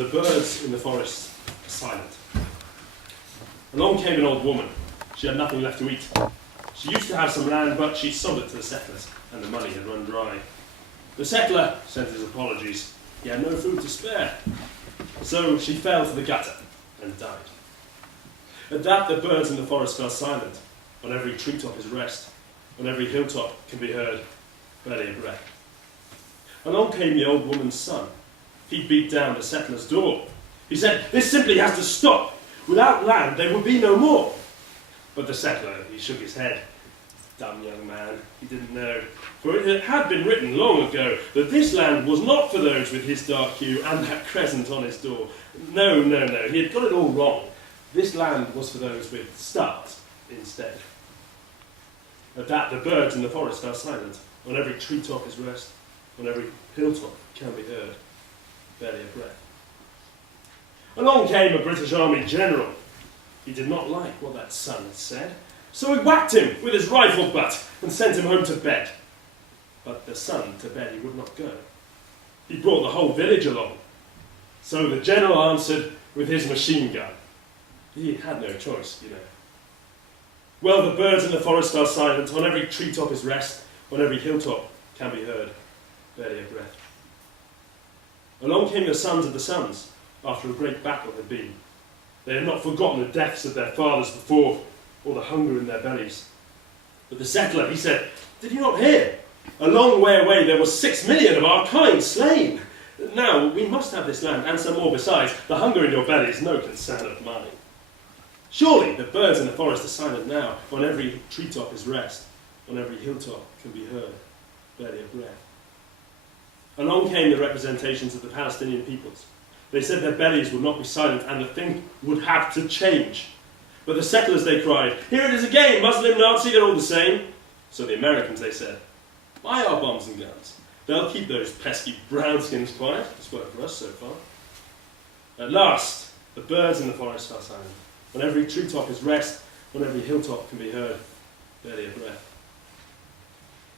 the birds in the forest are silent. Along came an old woman. She had nothing left to eat. She used to have some land, but she sold it to the settlers, and the money had run dry. The settler sent his apologies. He had no food to spare. So she fell to the gutter and died. At that, the birds in the forest fell silent. On every treetop is rest. On every hilltop can be heard barely a breath. Along came the old woman's son. He beat down the settler's door. He said, "This simply has to stop. Without land, there will be no more." But the settler, he shook his head. Dumb young man, he didn't know. For it had been written long ago that this land was not for those with his dark hue and that crescent on his door. No, he had got it all wrong. This land was for those with stars instead. At that, the birds in the forest fell silent. On every treetop is rest. On every hilltop can be heard barely a breath. Along came a British Army general. He did not like what that son had said, so he whacked him with his rifle butt and sent him home to bed. But the son to bed he would not go. He brought the whole village along. So the general answered with his machine gun. He had no choice, you know. Well, the birds in the forest are silent. On every treetop is rest. On every hilltop can be heard barely a breath. Along came the sons of the sons after a great battle had been. They had not forgotten the deaths of their fathers before, or the hunger in their bellies. But the settler, he said, "Did you not hear? A long way away there was 6 million of our kind slain. Now we must have this land and some more besides. The hunger in your belly is no concern of mine." Surely the birds in the forest are silent now. On every treetop is rest. On every hilltop can be heard barely a breath. Along came the representations of the Palestinian peoples. They said their bellies would not be silent and the thing would have to change. But the settlers, they cried, "Here it is again, Muslim, Nazi, they're all the same." So the Americans, they said, "Buy our bombs and guns. They'll keep those pesky brownskins quiet." It's worked for us so far. At last, the birds in the forest fell silent. On every treetop is rest. On every hilltop can be heard barely a breath.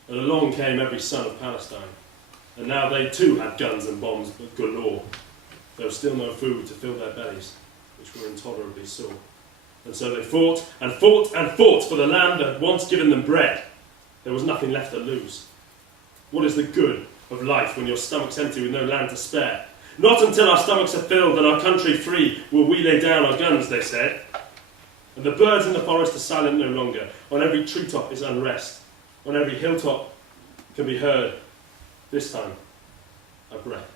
And along came every son of Palestine. And now they too had guns and bombs but galore. There was still no food to fill their bellies, which were intolerably sore. And so they fought and fought and fought for the land that had once given them bread. There was nothing left to lose. What is the good of life when your stomach's empty with no land to spare? Not until our stomachs are filled and our country free will we lay down our guns, they said. And the birds in the forest are silent no longer. On every treetop is unrest. On every hilltop can be heard, this time, a breath.